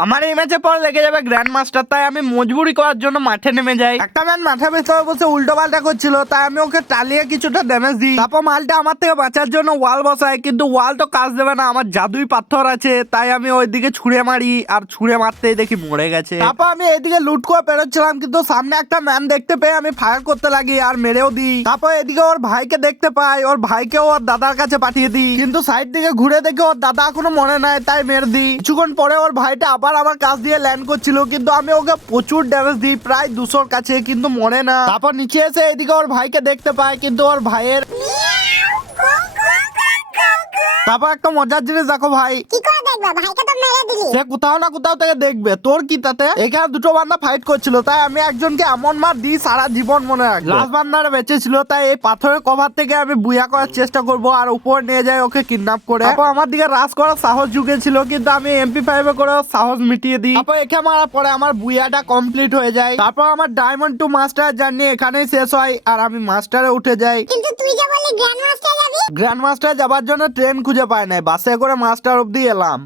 আমার এই ম্যাচে পর লেগে যাবে গ্র্যান্ড মাস্টার, তাই আমি মজবুরি করার জন্য মাঠে নেমে যাই। একটা ম্যান মাঠে ভিতরে বসে উল্টো পাল্টা করছিল, তাই আমি ওকে টালিয়ে কিছুটা ড্যামেজ দিই। তারপর মালটা আমার থেকে বাঁচার জন্য ওয়াল বসায়, কিন্তু ওয়াল তো কাজ দেবে না, আমার জাদুই পাথর আছে। তাই আমি ওইদিকে ছুঁড়ে মারি, আর ছুঁড়ে মারতেই দেখি মরে গেছে। তারপর আমি এইদিকে লুট করে পেরোচ্ছিলাম, কিন্তু সামনে একটা ম্যান দেখতে পেয়ে আমি ফায়ার করতে লাগি আর মেরেও দিই। তারপর এদিকে ওর ভাইকে দেখতে পাই, ওর ভাইকে ওর দাদার কাছে পাঠিয়ে দিই, কিন্তু সাইড দিকে ঘুরে দেখে ওর দাদা এখনো মনে নাই, তাই মেরে দিই। কিছুক্ষণ পরে ওর ভাইটা আবার আমার কাছ দিয়ে ল্যান্ড করছিল, কিন্তু আমি ওকে প্রচুর ড্যামেজ দিই, প্রায় 200-র কাছে, কিন্তু মরে না। তারপর নিচে এসে এদিকে ওর ভাইকে দেখতে পাই, কিন্তু ওর ভাইয়ের তারপর একটা মজার জিনিস দেখো ভাই, কি করে দেখবে? ভাইকে তো মেরে দিলি। সে কোথাও না কোথাও থেকে দেখবে, তোর কি তাতে? এখানে দুটো বান্দা ফাইট করছিল, তাই আমি একজনকে এমন মার দিই সারা জীবন মনে রাখবে। লাস্ট বান্দাটা বেঁচে ছিল, তাই এই পাথরের কভার থেকে আমি বুয়া করার চেষ্টা করব আর উপর নিয়ে যাই ওকে কিডন্যাপ করে। তারপর আমার দিকে রাশ করার সাহস জুগেছিল, কিন্তু আমি MP5 করে ওর সাহস মিটিয়ে দিই। তারপর একে মারার পরে আমার বুয়াটা কমপ্লিট হয়ে যায়। তারপর আমার ডায়মন্ড টু মাস্টার জার্নি এখানেই শেষ হয়, আর আমি মাস্টারে উঠে যাই। কিন্তু তুই যে বললি গ্র্যান্ড মাস্টার যাবি। গ্র্যান্ড মাস্টার যাবার জন্য ট্রেন খুঁজে পাই নাই, বাসে করে মাস্টার অব্দি এলাম।